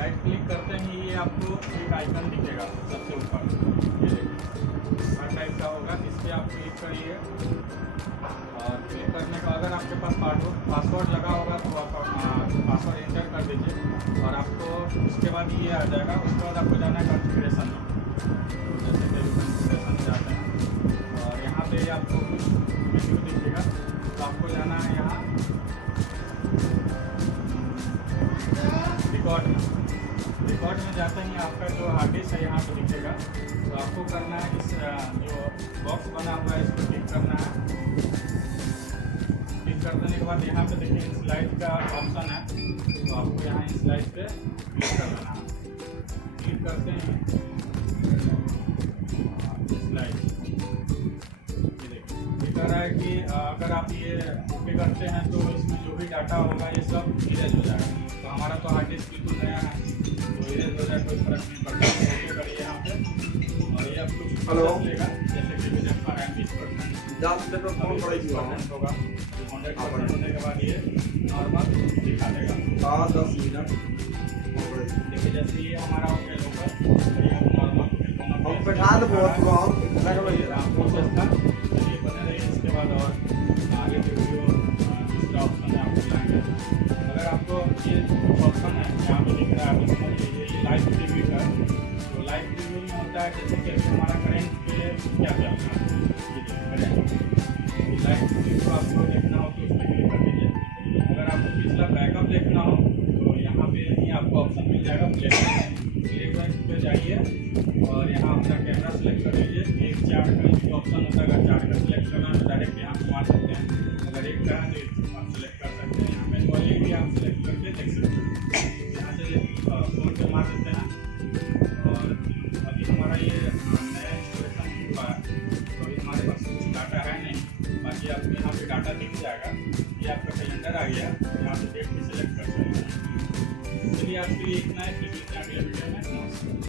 Right click करते ही ये आपको एक आइकन दिखेगा सबसे ऊपर, ये देखिए हर टाइप का होगा। इस पर आप क्लिक करिए और क्लिक करने का अगर आपके पास पासवर्ड लगा होगा तो आप पासवर्ड एंटर कर दीजिए और आपको उसके बाद ये आ जाएगा। उसके बाद आपको जाना है कॉन्फ़िगरेशन में, तो जैसे कि कॉन्फ़िगरेशन में जाते हैं और यहाँ पे आपको मेन्यू दिखेगा, तो आपको जाना है यहाँ रिकॉर्ड में जाते ही आपका जो हार्ड डिस्क है यहाँ पे दिखेगा। तो आपको करना है इस जो बॉक्स बना हुआ है इसको क्लिक करना है। क्लिक कर देने के बाद यहाँ पे देखिए स्लाइड का ऑप्शन है, तो आपको यहाँ स्लाइड पे क्लिक कर देना है। क्लिक करते हैं स्लाइड, ये देखिए ये कह रहा है कि अगर आप ये ओके करते हैं तो इसमें जो भी डाटा होगा ये सब इरेज हो जाएगा। तो हमारा तो हार्ड डिस्क बिल्कुल नया है, तो इरेज हो जाए कोई फर्क नहीं पड़ता। ओके करिए यहाँ पे और ये आपको कुछ लेगा, जैसे कि मुझे आपका रैम 20% होगा। 100% होने के बाद ये नॉर्मल दिखा देगा 10 मिनट। देखिए जैसे ये हमारा हो गया लोकल, ये नॉर्मल बैठा दो प्रोसेस था। चलिए बने रहिए, इसके बाद और आगे के वीडियो दूसरा ऑप्शन है आपको लाएंगे। अगर आपको ये ऑप्शन है यहाँ पे दिख रहा है, आप समझिए ये लाइव प्रीव्यू का। तो लाइव प्रीव्यू में होता है जैसे कि हमारा करेंट पे क्या चल रहा है, ये लाइव प्रीव्यू को आपको देखना हो तो उसमें क्लिक कर दीजिए। अगर आपको पिछला बैकअप देखना हो तो यहाँ पे ही आपको ऑप्शन मिल जाएगा, प्लेबैक पे जाइए और यहाँ अपना कैमरा सेलेक्ट कर लीजिए। एक चार्ट का जो ऑप्शन होता है, अगर चार्ट का सेलेक्ट करना है तो डायरेक्ट यहाँ से मार सकते हैं। अगर एक का है तो आप सेलेक्ट कर सकते हैं, यहाँ मैनुअली भी आप सेलेक्ट करके देख सकते हैं। यहाँ से फोन पे मार सकते हैं। और अभी हमारा ये नया इंस्टॉलेशन हुआ है तो अभी हमारे पास कुछ डाटा है नहीं, बाकी आपको यहाँ पे डाटा दिख जाएगा। ये आपका कैलेंडर आ गया, यहाँ से डेट भी सेलेक्ट कर सकते हैं। चलिए आज के लिए इतना है, फिर मिलते हैं अगले वीडियो।